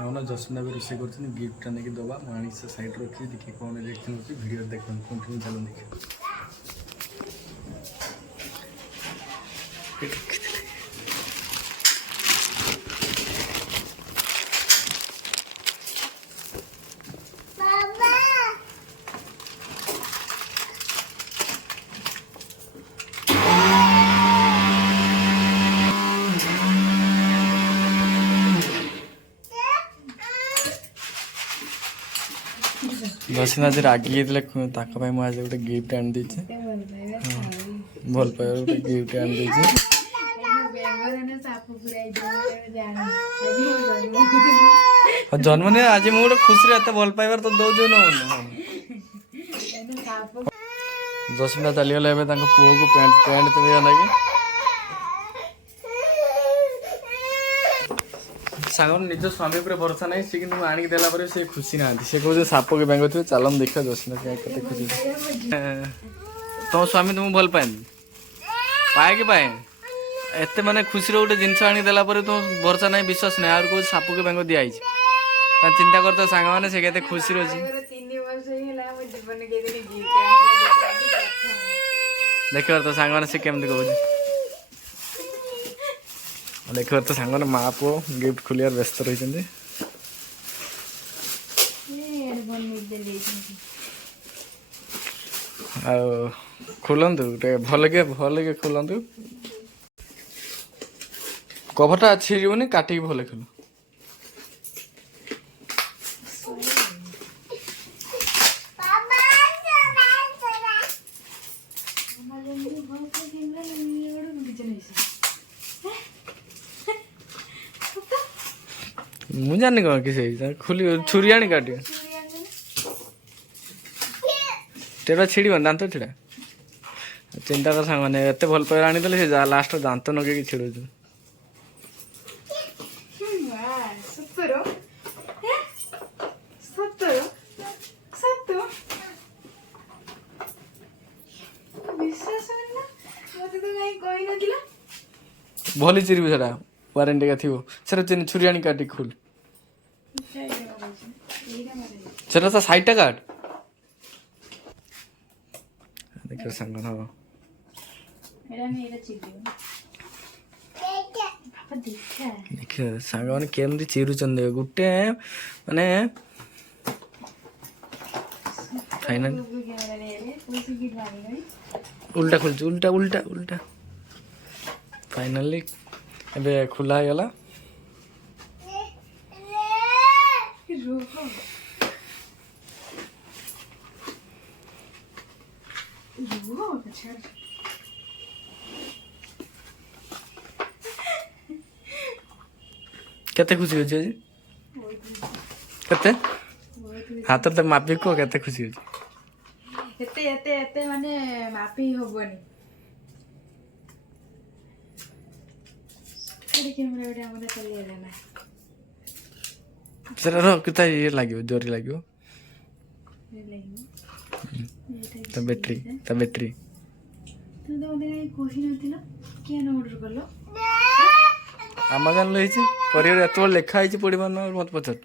ଆଉ ନା ଜସ୍ମିତା ବି ରୋଷେଇ କରୁଛନ୍ତି ଗିଫ୍ଟଟା ନେଇକି ଦେବା ମୁଁ ଆଣି ସେ ସାଇଡ଼୍ ରଖିବି ଦେଖିକି କ'ଣ ରିଆକ୍ସନ୍ ହେଉଛି ଭିଡ଼ିଓ ଦେଖନ୍ତୁ କଣ୍ଟିନ୍ୟୁ ଚାଲନ୍ତୁ ଦେଖିବା। जस्मिता आज रागी ताक मुझे गोटे गिफ्ट आनी देचे भल पाइबार गोटे गिफ्ट आनी देचे जन्मदिन आज मुझे गोटे खुशी एत भल पाइबार तो दौच न जस्मिता चलीगला पुओ को पैंट पैंट पिंधा लगे सांग निज स्वामी पर भरोसा नहीं सी कि आणिक देला पर से खुशी ना से कहे साप के बेंग थे चलन देख जस्मिता कते खुशी तुम स्वामी तुमको भल पाए पाए कि पाए एत माने खुशी गोटे जिनस आनी देला पर तुम भरोसा नहीं विश्वास नहीं और कौन साप के बेंग दिखाई चिंता कर तो सांग मैंने से केते खुशी रही देख तो सांग मैंने से केमती कहूँ देख तो सांग ने माँ पुओ गिफ्ट खोलियार व्यस्त रही खोलतु गोटे भल के खोलतु कभरटा छिड़बनी काटिक भले खोल मुझे जानी कौन किसी खुली छुरी आनी काट तेरा छिड़ी दांत छिड़ा चिंता कर सांग मैंने एत भल पाइबा आनी देले से लास्ट दांत नगे छिड़ू भली चिरी सेटा वारंटी का थी से छुरी आनी काटी खोल सेटा सा साइड टा काट देख संग न देख सांग मैंने केमती चिरुचन देख गोटे माने फाइनल उल्टा खोल उल्टा उल्टा उल्टा फाइनली एबे खुला गला केते खुशी होची आज केते हाथ तो मापी को केते खुशी होची एते एते एते माने मापी होबनी ये लगे जोरी लगे बैटरी आमाजन लगे लिखाई पड़ा मत पचार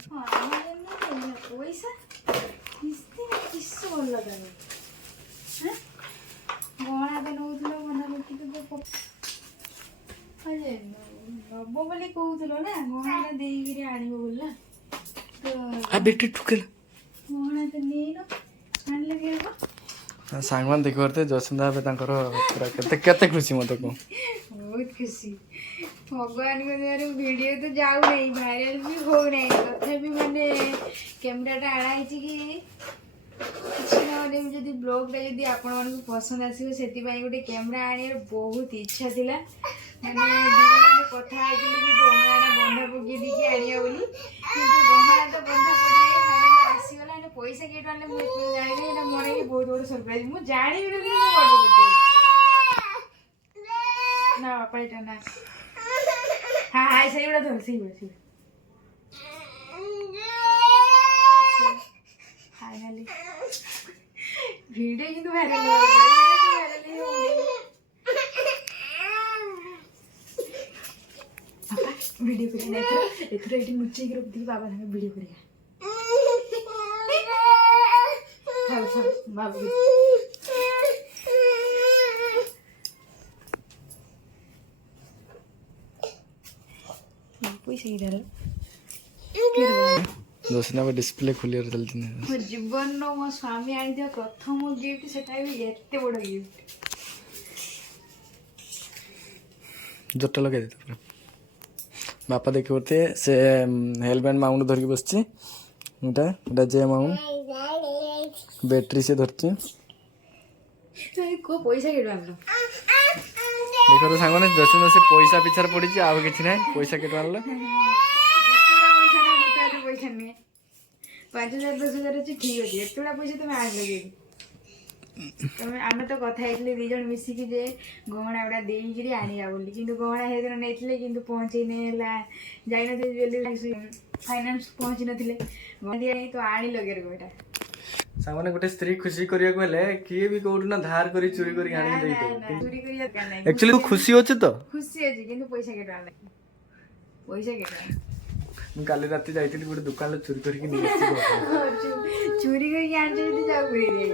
बैटरी ठुकेला सांग मान देख पारे जस्मिता केते खुशी मत कह बहुत खुशी भगवान को दयार वीडियो तो जाऊ नहीं वायरल भी हो नहीं तथापि मैंने कैमराटा आणाई कि जदि ब्लॉग जदि आपण मानक पसंद आसो से गोटे कैमरा आनियार बहुत इच्छा थिला मैंने कथा कि गहना बंधा पकई देखिए आनिया बोली किंतु गहना तो बंधा पड़े आसीगला पैसा के जानी मोर बहुत बड़ सरप्राइज मुझे जानी ना बापा यहाँ ना हाँ हाँ सही बड़ा धर सही बड़ा फाइनली वीडियो किंतु वायरल हो वीडियो तो वायरल हो वीडियो करिया एथरो एठी नुचे के रखदी बाबा संगे वीडियो करिया खाओ खाओ बाबू पैसा इधर जोशना पे डिस्प्ले खुली चलती मो जीवन मो स्वामी आनी दिया प्रथम गिफ्ट सेटा भी एते बड़ गिफ्ट जोटा लगे देते पूरा बापा देखिए बोलते से हेलमेट माउंट धरिक बसची एटा जे माउंट बैटरी से धरती को पैसा केडो आनलो देखो तो सांगने जसना से पैसा पिछार पड़ी आउ किछि नै पैसा केटो आनलो एतुडा पैसा ना मोटा पैसा नहीं 5000 10,000 अच्छी ठीक अच्छे एतुडा पैसा तुम आन लगे तमें आम तो कथा होती दी जन मिसिकी जे गहना गुड़ा देरी आनिया बोली कि गहना से दिन नहीं पहुँचे फाइनान्स पहुँची नथिले गहना दिया तो आनी लगे गोटा सामने गोटे स्त्री खुशी करिया को हेले किए भी कोउठ ना धार करी चोरी करी आनी देई दो चोरी करिया का नहीं एक्चुअली तू खुशी होछ तो खुशी अछि किंतु पैसा केटा आले पैसा केटा मैं काली राती जाइतिली गोटे दुकान ले चोरी करी नि चोरी करके आन जदी जाऊ पुरी दे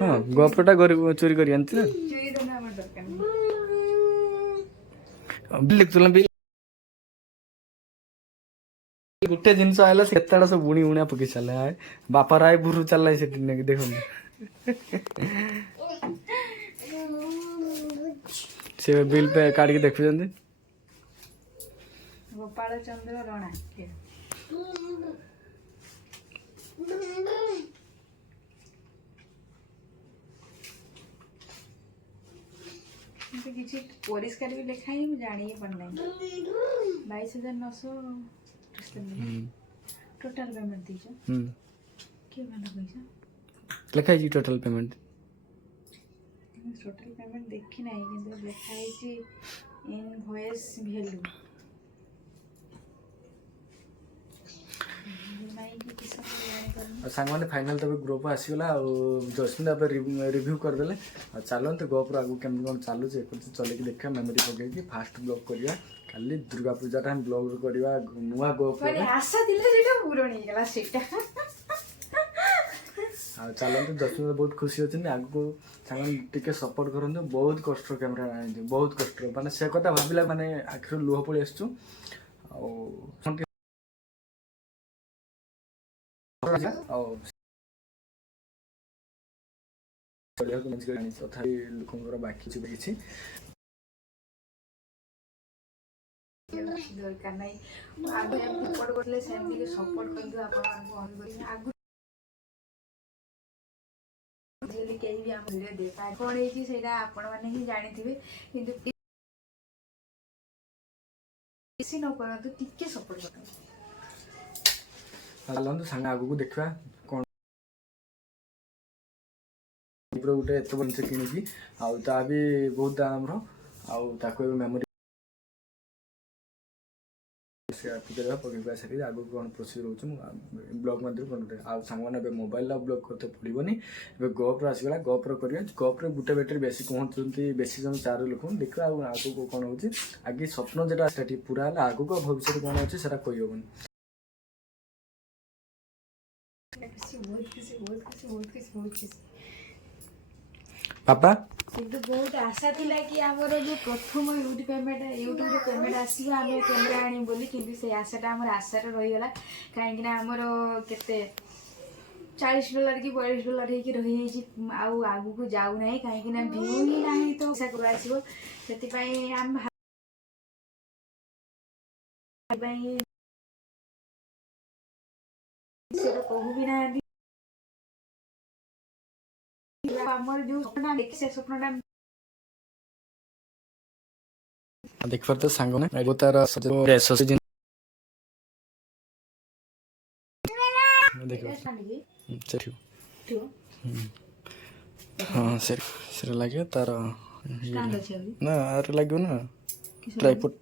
हां गोपटा चोरी करी आनती ना चोरी तो ना हमर दरकार नहीं बिल चला बिल गोटे जिनस आइला केताड़ा सब बुणी उणा पकी चला है बापा राय बुरु चला से देखो से बिल पे काट के देखु जंदे गोपाल चंद्र राणा किसी परिष्कार भी लिखा ही जानी पारना 22,900 टोटल पेमेंट दीछ के वाला पैसा लिखा है टोटल पेमेंट देखी ना किंतु लिखा है इनवॉइस वैल्यू सांग मैंने फाइनल तब ग्रुप आसीगला जस्मिन रिव्यू करदे चलते गोप आगे केमती कौन चलुचे चल देखा मेमोरी पकईकि फास्ट ब्लॉग करवा खाली दुर्गा पूजा टाइम ब्लॉग करवा नुआ गोप आशा दिले जेटा पूरण हे गला सेटा चलते जस्मिन बहुत खुशी अच्छे आगे सांग टिके सपोर्ट करते बहुत कष्ट कैमेरा बहुत कष्ट माने से कथा भाविला माने आखिर लुह पड़ी आसचु तथापि लोकंर बाकी देखी दरकार नहीं आगे सपोर्ट करले सेमती के सपोर्ट कर दियो आपण ऑन करी आगु जेली केही भी हम वीडियो देखा कोन हेची सेटा आपण माने ही जानि थिबे किंतु किसी न करंतु टिके सपोर्ट करंतु चलते सांग आगू देखा कौन गोटे एत बड़ जिन किणी ता भी बहुत दाम रहा मेमोरी पकड़ सारी आगे कौन प्रोसीजर हो ब्लॉग सांग मैंने मोबाइल ब्लॉग करते पड़ोनी गोप्र आसगला गोप्र करा गोप्र गोटे बैटरी बेसी कहते बेसी जन 4 लोक देखा आगे कौन हो आगे स्वप्न जो पूरा है आगे भविष्य कौन अच्छे से कही हेनी पापा किंतु बहुत आशा थिला कि हमर जो प्रथम यूट्यूब पेमेंट आसीबा आमे कैमरा आनी बोली किंतु से आशाटा हमर आशाटा रही गला काहे कि ना हमर केते $40 कि $42 हेकि रही छि आउ आगु को जाउ नाही काहे कि ना व्यू ही नाही तो पैसा को आसीबो सेति पई हम भाई से तो कहू भी ना हमर जो सपना देख से सपनाटा देख पारते सांग ने एगो तार सजो देखो चलियो हां सर लगे तार ना आर लागो ना ट्राइपॉड